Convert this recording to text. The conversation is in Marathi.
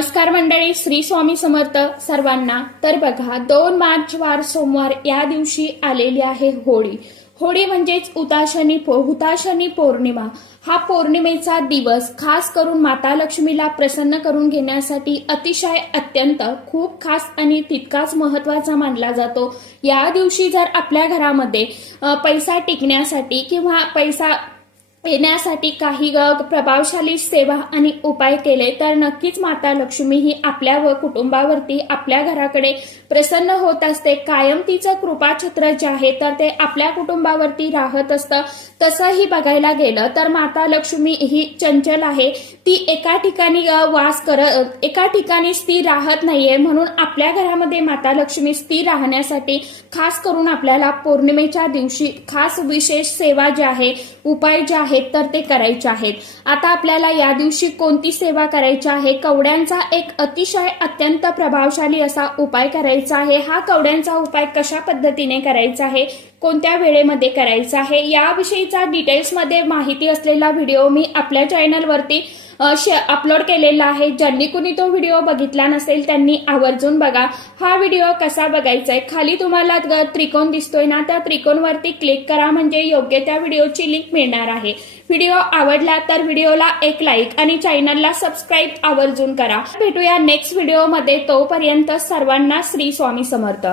नमस्कार मंडळी, श्री स्वामी समर्थ सर्वांना। तर बघा 2 मार्च वार सोमवार या दिवशी आलेली आहे होळी। होळी म्हणजेच हुताशनी पौर्णिमा। हा पौर्णिमेचा दिवस खास करून माता लक्ष्मीला प्रसन्न करून घेण्यासाठी अतिशय अत्यंत खूप खास आणि तितकाच महत्त्वाचा मानला जातो। या दिवशी जर आपल्या घरामध्ये पैसा टिकण्यासाठी किंवा पैसा येण्यासाठी काही प्रभावशाली सेवा आणि उपाय केले तर नक्कीच माता लक्ष्मी ही आपल्या व कुटुंबावरती आपल्या घराकडे प्रसन्न होत असते। कायम तिचं कृपाछत्र जे आहे तर ते आपल्या कुटुंबावरती राहत असतं। तसंही बघायला गेलं तर माता लक्ष्मी ही चंचल आहे, ती एका ठिकाणी एका ठिकाणी स्थिर राहत नाहीये। म्हणून आपल्या घरामध्ये माता लक्ष्मी स्थिर राहण्यासाठी खास करून आपल्याला पौर्णिमेच्या दिवशी खास विशेष सेवा ज्या आहे उपाय जे आहेत तर ते करायचे आहेत। आता आपल्याला या दिवशी कोणती सेवा करायची आहे? कवड्यांचा एक अतिशय अत्यंत प्रभावशाली असा उपाय करायचा आहे। हा कवड्यांचा उपाय कशा पद्धतीने करायचा आहे, कोणत्या वेळेमध्ये करायचा आहे याविषयीचा डिटेल्समध्ये माहिती असलेला व्हिडिओ मी आपल्या चॅनलवरती अपलोड केलेला आहे। ज्यांनी कुणी तो व्हिडिओ बघितला नसेल त्यांनी आवर्जून बघा। हा व्हिडिओ कसा बघायचा आहे, खाली तुम्हाला त्रिकोण दिसतोय ना, त्या त्रिकोणवरती क्लिक करा म्हणजे योग्य त्या व्हिडिओची लिंक मिळणार आहे। व्हिडिओ आवडला तर व्हिडिओला एक लाईक आणि चॅनलला सबस्क्राईब आवर्जून करा। भेटूया नेक्स्ट व्हिडिओमध्ये, तोपर्यंत सर्वांना श्री स्वामी समर्थ।